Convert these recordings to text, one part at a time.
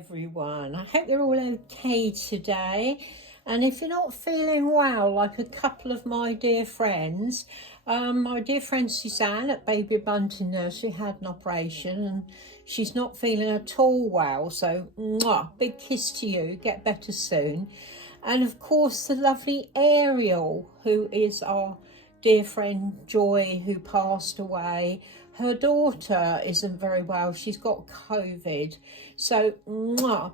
everyone. I hope you're all okay today. And if you're not feeling well, like a couple of my dear friends, my dear friend Suzanne at Baby Bunting Nursery had an operation and she's not feeling at all well. So, big kiss to you. Get better soon. And of course, the lovely Ariel, who is our dear friend Joy, who passed away. Her daughter isn't very well. She's got COVID. So,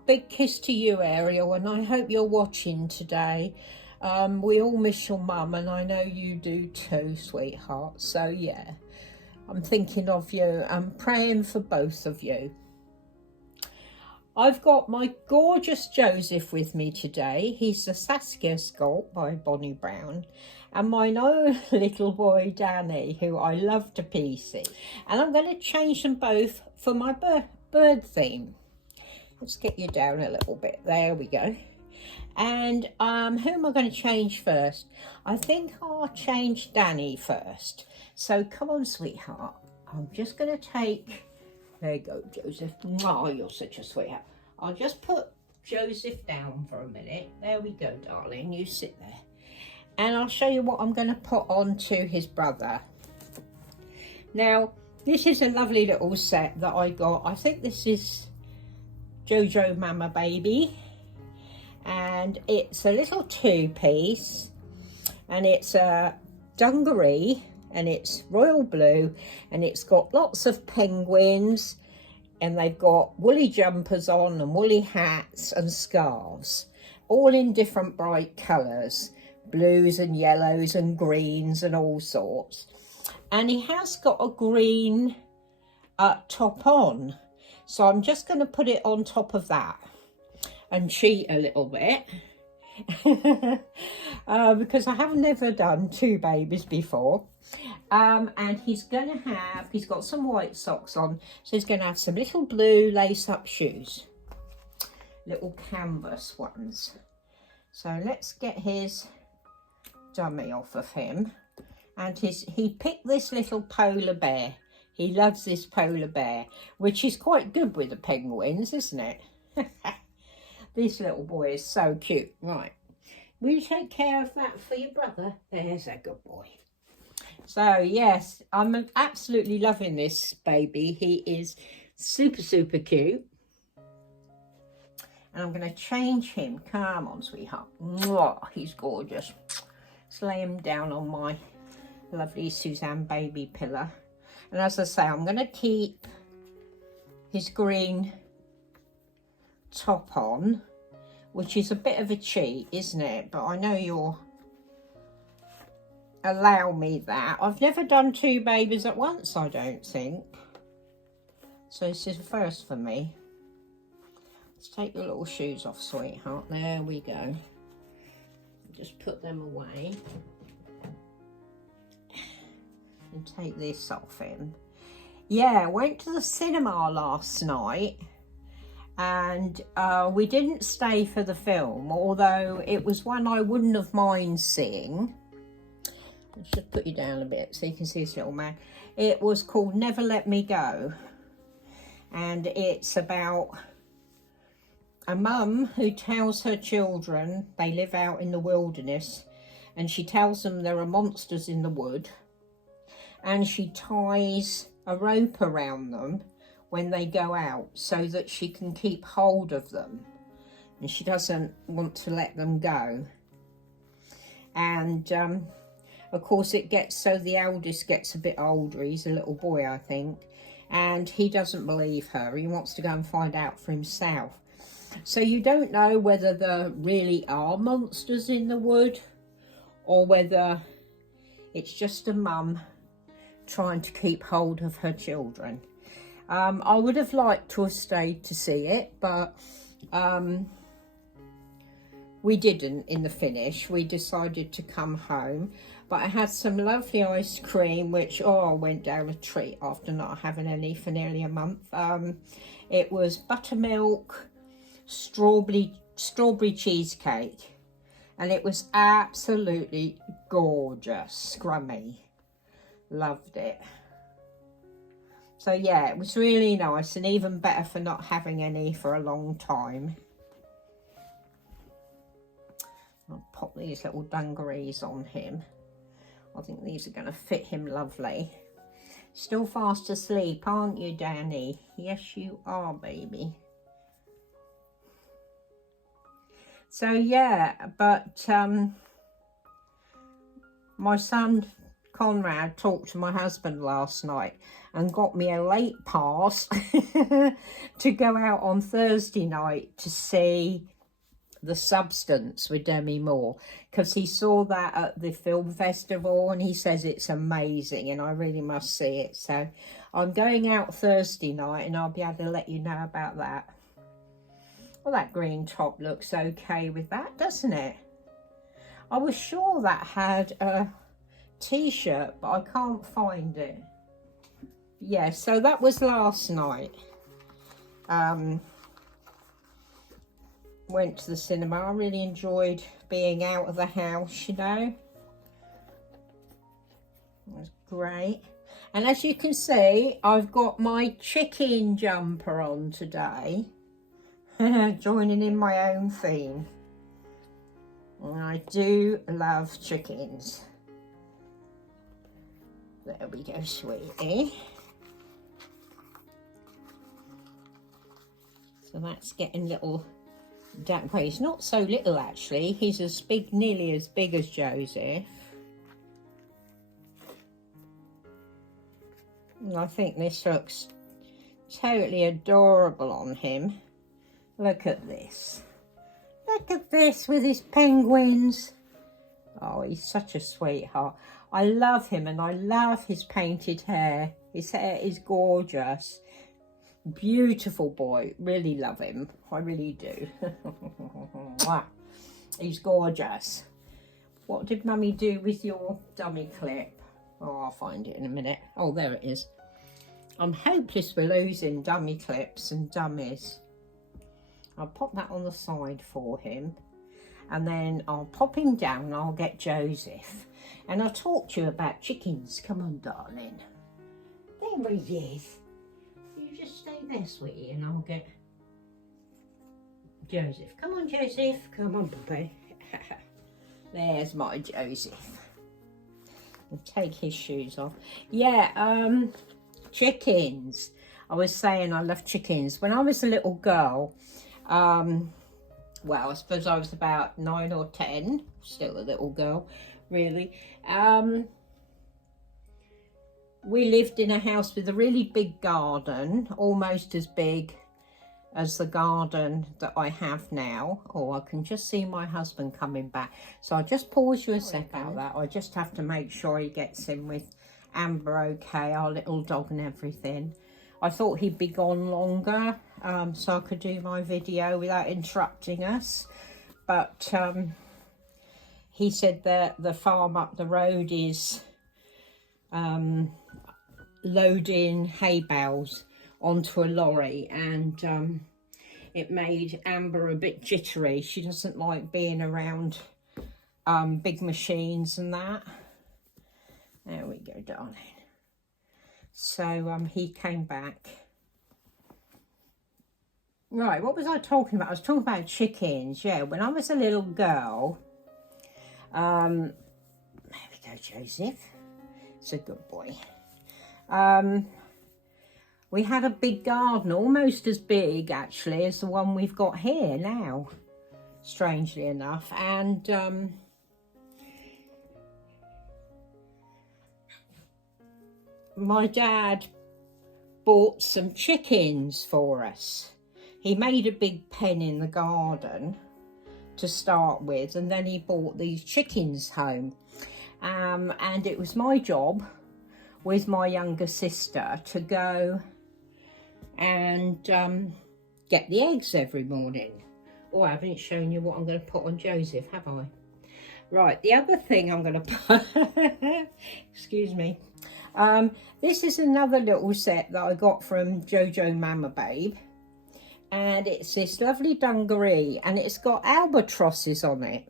big kiss to you, Ariel, and I hope you're watching today. We all miss your mum, and I know you do too, sweetheart. So, yeah, I'm thinking of you. I'm praying for both of you. I've got my gorgeous Joseph with me today. He's the Saskia sculpt by Bonnie Brown. And my own little boy, Danny, who I love to pieces. And I'm going to change them both for my bird theme. Let's get you down a little bit. There we go. And who am I going to change first? I think I'll change Danny first. So come on, sweetheart. I'm just going to take... There you go, Joseph. Oh, you're such a sweetheart. I'll just put Joseph down for a minute. There we go, darling. You sit there. And I'll show you what I'm going to put on to his brother. Now, this is a lovely little set that I got. I think this is JoJo Mama Baby. And it's a little two-piece. And it's a dungaree. And it's royal blue, and it's got lots of penguins, and they've got woolly jumpers on and woolly hats and scarves, all in different bright colours, blues and yellows and greens and all sorts. And he has got a green top on, so I'm just going to put it on top of that and cheat a little bit. Because I have never done two babies before. And he's got some white socks on, so he's going to have some little blue lace-up shoes, little canvas ones. So let's get his dummy off of him. And he picked this little polar bear. He loves this polar bear, which is quite good with the penguins, isn't it? This little boy is so cute. Right, will you take care of that for your brother? There's a good boy. So, yes, I'm absolutely loving this baby. He is super, super cute. And I'm going to change him. Come on, sweetheart. Mwah, he's gorgeous. Let's lay him down on my lovely Suzanne baby pillow. And as I say, I'm going to keep his green top on, which is a bit of a cheat, isn't it? But I know you'll allow me that. I've never done two babies at once, I don't think. So this is a first for me. Let's take your little shoes off, sweetheart. There we go. Just put them away. And take this off him. Yeah, I went to the cinema last night. And we didn't stay for the film, although it was one I wouldn't have minded seeing. Let's just put you down a bit so you can see this little man. It was called Never Let Me Go. And it's about a mum who tells her children, they live out in the wilderness, and she tells them there are monsters in the wood. And she ties a rope around them when they go out so that she can keep hold of them. And she doesn't want to let them go. And of course it gets so the eldest gets a bit older. He's a little boy, I think. And he doesn't believe her. He wants to go and find out for himself. So you don't know whether there really are monsters in the wood or whether it's just a mum trying to keep hold of her children. I would have liked to have stayed to see it, but we didn't in the finish. We decided to come home, but I had some lovely ice cream, which, I went down a treat after not having any for nearly a month. It was buttermilk, strawberry cheesecake, and it was absolutely gorgeous, scrummy. Loved it. So yeah, it was really nice, and even better for not having any for a long time. I'll pop these little dungarees on him. I think these are going to fit him lovely. Still fast asleep, aren't you, Danny? Yes, you are, baby. So yeah, but my son Conrad talked to my husband last night and got me a late pass to go out on Thursday night to see The Substance with Demi Moore, because he saw that at the film festival and he says it's amazing and I really must see it. So I'm going out Thursday night and I'll be able to let you know about that. Well, that green top looks okay with that, doesn't it? I was sure that had a t-shirt, but I can't find it. Yeah, so that was last night. Went to the cinema. I really enjoyed being out of the house, you know. It was great. And as you can see, I've got my chicken jumper on today. Joining in my own theme. And I do love chickens. There we go, sweetie. So that's getting little... Well, he's not so little actually. He's as big, nearly as big as Joseph. And I think this looks totally adorable on him. Look at this. Look at this with his penguins. Oh, he's such a sweetheart. I love him and I love his painted hair. His hair is gorgeous. Beautiful boy. Really love him. I really do. He's gorgeous. What did Mummy do with your dummy clip? Oh, I'll find it in a minute. Oh, there it is. I'm hopeless for losing dummy clips and dummies. I'll pop that on the side for him. And then I'll pop him down and I'll get Joseph. And I'll talk to you about chickens. Come on, darling. There he is. You just stay there, sweetie, and I'll get Joseph. Come on, Joseph. Come on, Bebe. There's my Joseph. I'll take his shoes off. Yeah, chickens. I was saying I love chickens. When I was a little girl, well, I suppose I was about 9 or 10, still a little girl, really. We lived in a house with a really big garden, almost as big as the garden that I have now. Oh, I can just see my husband coming back. So I'll just pause you a sec about that. I just have to make sure he gets in with Amber okay, our little dog and everything. I thought he'd be gone longer, so I could do my video without interrupting us. But he said that the farm up the road is loading hay bales onto a lorry, and it made Amber a bit jittery. She doesn't like being around big machines and that. There we go, darling. So he came back. Right, what was I talking about? I was talking about chickens. Yeah, when I was a little girl, there we go, Joseph. It's a good boy. We had a big garden, almost as big actually as the one we've got here now, strangely enough. And my dad bought some chickens for us. He made a big pen in the garden to start with, and then he bought these chickens home. And it was my job with my younger sister to go and get the eggs every morning. Oh, I haven't shown you what I'm going to put on Joseph, have I? Right, the other thing I'm going to put, excuse me, this is another little set that I got from JoJo Mama Babe. And it's this lovely dungaree, and it's got albatrosses on it,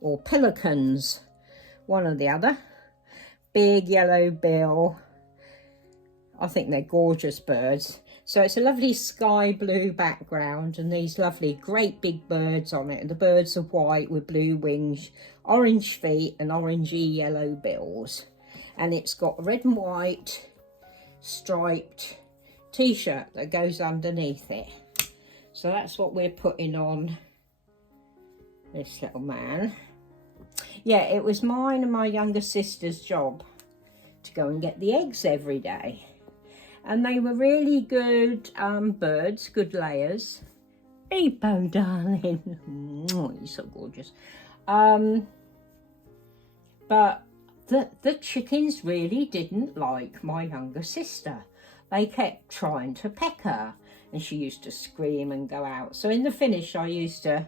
or pelicans, one or the other. Big yellow bill. I think they're gorgeous birds. So it's a lovely sky blue background and these lovely great big birds on it. And the birds are white with blue wings, orange feet and orangey yellow bills. And it's got a red and white striped t-shirt that goes underneath it. So that's what we're putting on this little man. Yeah, it was mine and my younger sister's job to go and get the eggs every day. And they were really good birds, good layers. Bebe, darling. Oh, you're so gorgeous. But the chickens really didn't like my younger sister. They kept trying to peck her and she used to scream and go out. So in the finish, I used to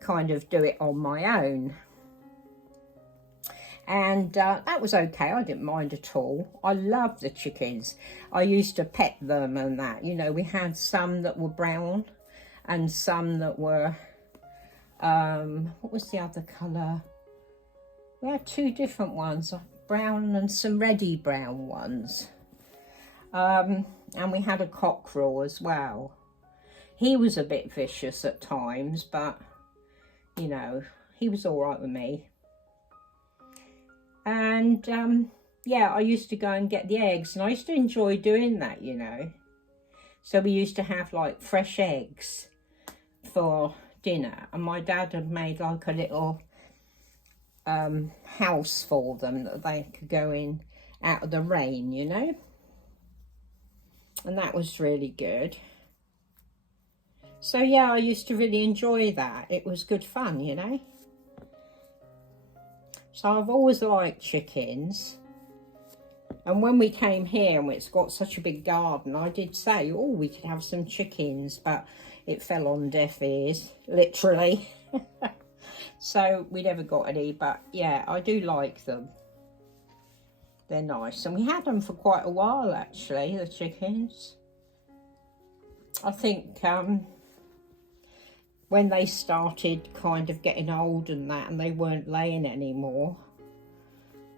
kind of do it on my own. And that was okay. I didn't mind at all. I loved the chickens. I used to pet them and that. You know, we had some that were brown and some that were, what was the other colour? We had two different ones, brown and some reddy brown ones. And we had a cockerel as well. He was a bit vicious at times, but, you know, he was all right with me. And yeah, I used to go and get the eggs and I used to enjoy doing that, you know. So we used to have like fresh eggs for dinner and my dad had made like a little house for them that they could go in out of the rain, you know. And that was really good. So yeah, I used to really enjoy that. It was good fun, you know. So I've always liked chickens. And when we came here and it's got such a big garden, I did say, oh, we could have some chickens, but it fell on deaf ears, literally. So we never got any, but yeah, I do like them. They're nice. And we had them for quite a while, actually, the chickens. I think when they started kind of getting old and that and they weren't laying anymore,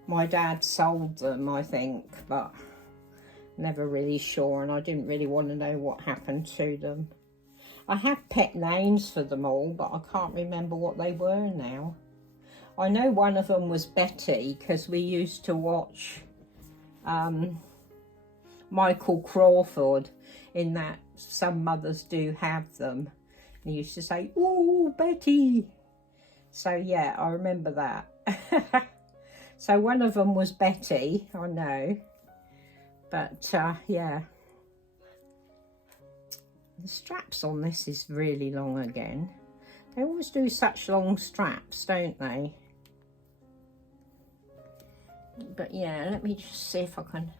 my dad sold them, I think, but never really sure, and I didn't really want to know what happened to them. I have pet names for them all, but I can't remember what they were now. I know one of them was Betty because we used to watch Michael Crawford in that Some Mothers Do Have Them. He used to say, "Ooh, Betty." So yeah, I remember that. So one of them was Betty, I know. But yeah. The straps on this is really long again. They always do such long straps, don't they? But yeah, let me just see if I can,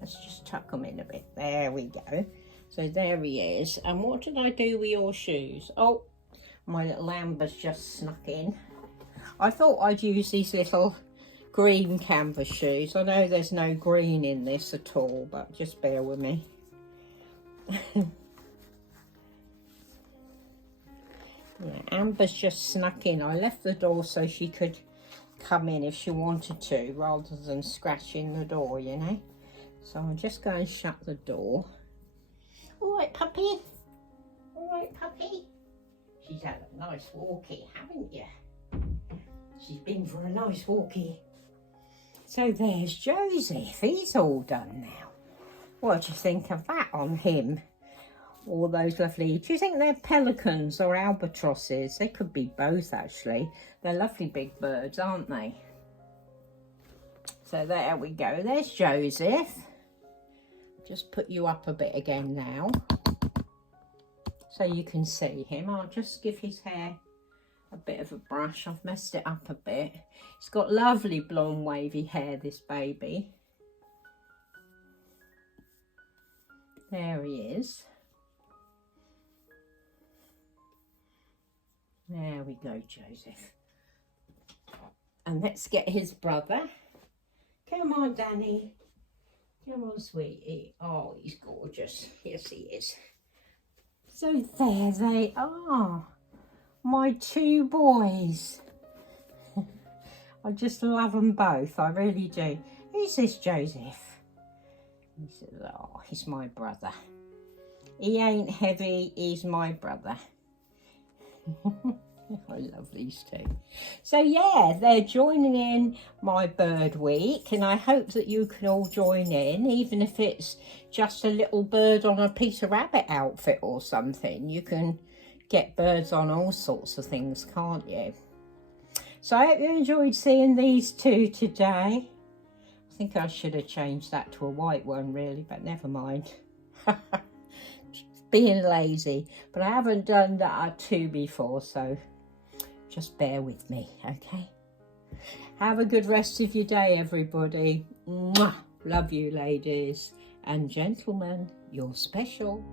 let's just tuck them in a bit. There we go. So there he is. And what did I do with your shoes? Oh, my little Amber's just snuck in. I thought I'd use these little green canvas shoes. I know there's no green in this at all, but just bear with me. Yeah, Amber's just snuck in. I left the door so she could come in if she wanted to, rather than scratching the door, you know. So I'll just go and shut the door. All right, puppy. All right, puppy. She's had a nice walkie, haven't you? She's been for a nice walkie. So there's Joseph. He's all done now. What do you think of that on him? All those lovely, do you think they're pelicans or albatrosses? They could be both, actually. They're lovely big birds, aren't they? So there we go. There's Joseph. Just put you up a bit again now, so you can see him. I'll just give his hair a bit of a brush. I've messed it up a bit. He's got lovely blonde wavy hair, this baby. There he is. There we go, Joseph. And let's get his brother. Come on, Danny. Come on, sweetie. Oh, he's gorgeous. Yes, he is. So there they are. My two boys. I just love them both. I really do. Who's this, Joseph? He says, oh, he's my brother. He ain't heavy, he's my brother. I love these two. So yeah, they're joining in my bird week, and I hope that you can all join in, even if it's just a little bird on a Peter Rabbit outfit or something. You can get birds on all sorts of things, can't you? So I hope you enjoyed seeing these two today. I think I should have changed that to a white one really, but never mind. Being lazy, but I haven't done that two before, so just bear with me, okay? Have a good rest of your day, everybody. Mwah! Love you, ladies and gentlemen. You're special.